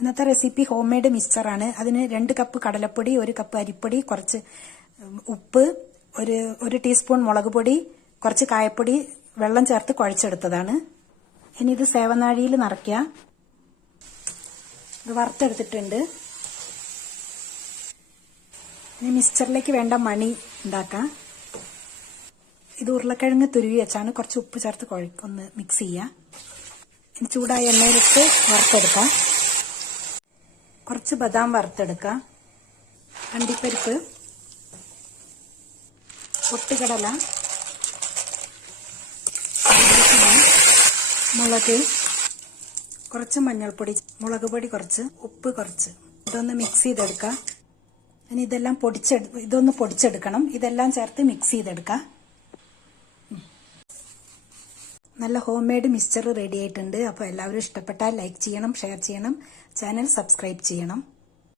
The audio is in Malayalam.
ഇന്നത്തെ റെസിപ്പി ഹോം മെയ്ഡ് മിക്സ്ചറാണ്. അതിന് 2 കപ്പ് കടലപ്പൊടി, 1 കപ്പ് അരിപ്പൊടി, കുറച്ച് ഉപ്പ്, ഒരു ടീസ്പൂൺ മുളക് പൊടി, കുറച്ച് കായപ്പൊടി, വെള്ളം ചേർത്ത് കുഴച്ചെടുത്തതാണ്. ഇനി ഇത് സേവനാഴിയിൽ നിറയ്ക്കുക. ഇത് വറുത്തെടുത്തിട്ടുണ്ട്. ഇനി മിക്സ്ചറിലേക്ക് വേണ്ട മണി ഉണ്ടാക്കാം. ഇത് ഉരുളക്കിഴങ്ങ് തുരുവി വെച്ചാണ്. കുറച്ച് ഉപ്പ് ചേർത്ത് ഒന്ന് മിക്സ് ചെയ്യുക. ഇനി ചൂടായ എണ്ണയിലിട്ട് വറുത്തെടുക്കാം. കുറച്ച് ബദാം വറുത്തെടുക്കുക, അണ്ടിപ്പരിപ്പ്, പൊട്ടുകടല, മുളക്, കുറച്ച് മഞ്ഞൾപ്പൊടി, മുളക് പൊടി കുറച്ച്, ഉപ്പ് കുറച്ച്. ഇതൊന്ന് മിക്സ് ചെയ്തെടുക്കുക. ഇനി ഇതൊന്ന് പൊടിച്ചെടുക്കണം. ഇതെല്ലാം ചേർത്ത് മിക്സ് ചെയ്തെടുക്കുക. നല്ല ഹോം മെയ്ഡ് മിക്സ്ചർ റെഡി ആയിട്ടുണ്ട്. അപ്പോൾ എല്ലാവരും ഇഷ്ടപ്പെട്ടാൽ ലൈക്ക് ചെയ്യണം, ഷെയർ ചെയ്യണം, ചാനൽ സബ്സ്ക്രൈബ് ചെയ്യണം.